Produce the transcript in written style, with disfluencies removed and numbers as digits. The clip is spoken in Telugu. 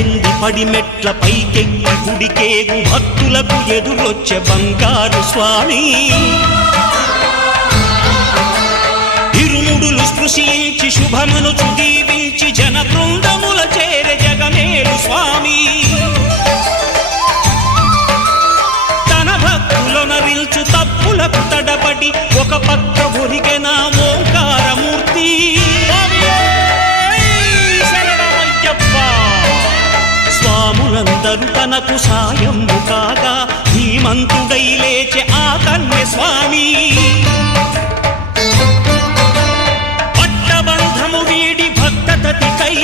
పల్లెంది పడిమెట్ల పైకెక్కి గుడికేగు భక్తులకు ఎదురొచ్చే బంగారు స్వామి ఇరుముడులు స్పృశించి శుభమనుచు దీవించి జన బృందముల చేరే జగమేలు స్వామి తన భక్తులొనరిల్చు తప్పులకు తడబడి ఒక పక్క ఒరిగెన ఓంకారమూర్తి స్వాములందరూ తనకు సాయము కాగా ధీమంతుడై లేచే ఆ కన్య స్వామి పట్టబంధము వీడి భక్తతతికై